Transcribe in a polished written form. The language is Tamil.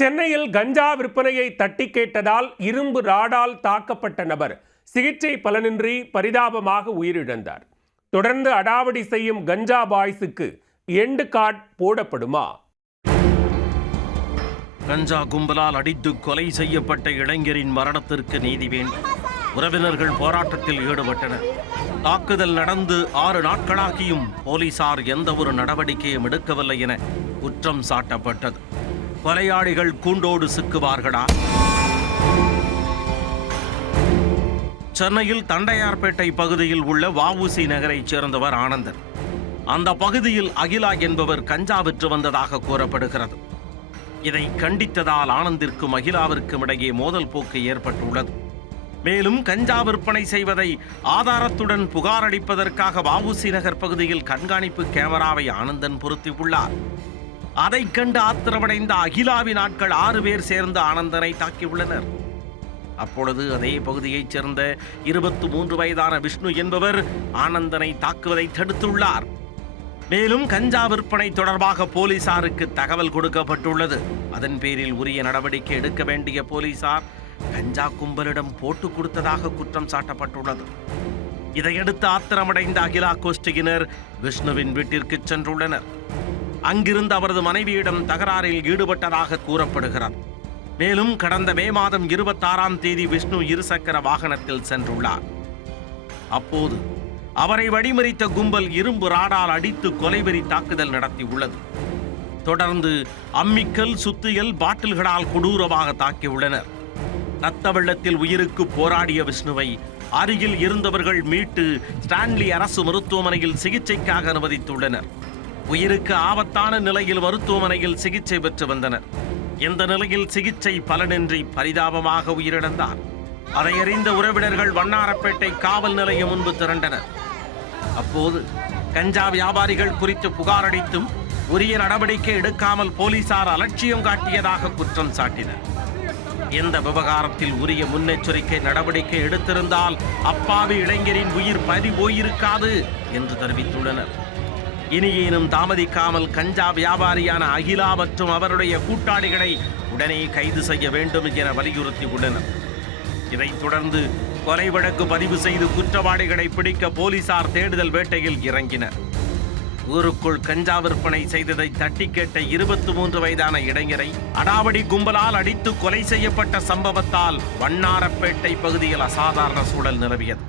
சென்னையில் கஞ்சா விற்பனையை தட்டி கேட்டதால் இரும்பு ராடால் தாக்கப்பட்ட நபர் சிகிச்சை பலனின்றி பரிதாபமாக உயிரிழந்தார். தொடர்ந்து அடாவடி செய்யும் கஞ்சா பாய்ஸுக்கு எண்டு கார்டு போடப்படுமா? கஞ்சா கும்பலால் அடித்து கொலை செய்யப்பட்ட இளைஞரின் மரணத்திற்கு நீதி வேண்டும். உறவினர்கள் போராட்டத்தில் ஈடுபட்டனர். தாக்குதல் நடந்து 6 நாட்களாகியும் போலீசார் எந்த ஒரு நடவடிக்கையும் எடுக்கவில்லை என குற்றம் சாட்டப்பட்டது. கொலையாளிகள் கூண்டோடு சிக்குவார்களா? சென்னையில் தண்டையார்பேட்டை பகுதியில் உள்ள வஉசி நகரைச் சேர்ந்தவர் ஆனந்தன். அந்த பகுதியில் அகிலா என்பவர் கஞ்சா விற்று வந்ததாக கூறப்படுகிறது. இதை கண்டித்ததால் ஆனந்திற்கும் அகிலாவிற்கும் இடையே மோதல் போக்கு ஏற்பட்டுள்ளது. மேலும் கஞ்சா விற்பனை செய்வதை ஆதாரத்துடன் புகார் அளிப்பதற்காக வஉசி நகர் பகுதியில் கண்காணிப்பு கேமராவை ஆனந்தன் பொருத்தியுள்ளார். அதை கண்டு ஆத்திரமடைந்த அகிலாவின் ஆட்கள் 6 பேர் சேர்ந்து ஆனந்தனை தாக்கியுள்ளனர். அப்பொழுது அதே பகுதியைச் சேர்ந்த 23 வயதான விஷ்ணு என்பவர் ஆனந்தனை தாக்குவதை தடுத்துள்ளார். மேலும் கஞ்சா விற்பனை தொடர்பாக போலீசாருக்கு தகவல் கொடுக்கப்பட்டுள்ளது. அதன் பேரில் உரிய நடவடிக்கை எடுக்க வேண்டிய போலீசார் கஞ்சா கும்பலிடம் போட்டு கொடுத்ததாக குற்றம் சாட்டப்பட்டுள்ளது. இதையடுத்து ஆத்திரமடைந்த அகிலா கோஷ்டியினர் விஷ்ணுவின் வீட்டிற்கு சென்றுள்ளனர். அங்கிருந்து அவரது மனைவியிடம் தகராறில் ஈடுபட்டதாக கூறப்படுகிறது. மேலும் கடந்த மே மாதம் 26ஆம் தேதி விஷ்ணு இருசக்கர வாகனத்தில் சென்றுள்ளார். அப்போது அவரை வழிமறித்த கும்பல் இரும்பு ராடால் அடித்து கொலைவெறி தாக்குதல் நடத்தியுள்ளது. தொடர்ந்து அம்மிக்கல், சுத்தியல், பாட்டில்களால் கொடூரமாக தாக்கியுள்ளனர். ரத்த வெள்ளத்தில் உயிருக்கு போராடிய விஷ்ணுவை அருகில் இருந்தவர்கள் மீட்டு ஸ்டான்லி அரசு மருத்துவமனையில் சிகிச்சைக்காக அனுமதித்துள்ளனர். உயிருக்கு ஆபத்தான நிலையில் மருத்துவமனையில் சிகிச்சை பெற்று வந்தனர். இந்த நிலையில் சிகிச்சை பலனின்றி பரிதாபமாக உயிரிழந்தார். அதை அறிந்த உறவினர்கள் வண்ணாரப்பேட்டை காவல் நிலையம் முன்பு திரண்டனர். அப்போது கஞ்சா வியாபாரிகள் குறித்து புகார் அளித்தும் உரிய நடவடிக்கை எடுக்காமல் போலீசார் அலட்சியம் காட்டியதாக குற்றம் சாட்டினர். இந்த விவகாரத்தில் உரிய முன்னெச்சரிக்கை நடவடிக்கை எடுத்திருந்தால் அப்பாவி இளைஞரின் உயிர் பறி போயிருக்காது என்று தெரிவித்துள்ளனர். இனியேனும் தாமதிக்காமல் கஞ்சா வியாபாரியான அகிலா மற்றும் அவருடைய கூட்டாளிகளை உடனே கைது செய்ய வேண்டும் என வலியுறுத்தியுள்ளனர். இதைத் தொடர்ந்து கொலை வழக்கு பதிவு செய்து குற்றவாளிகளை பிடிக்க போலீசார் தேடுதல் வேட்டையில் இறங்கினர். ஊருக்குள் கஞ்சா விற்பனை செய்ததை தட்டி கேட்ட 23 வயதான இளைஞரை அடாவடி கும்பலால் அடித்து கொலை செய்யப்பட்ட சம்பவத்தால் வண்ணாரப்பேட்டை பகுதியில் அசாதாரண சூழல் நிலவியது.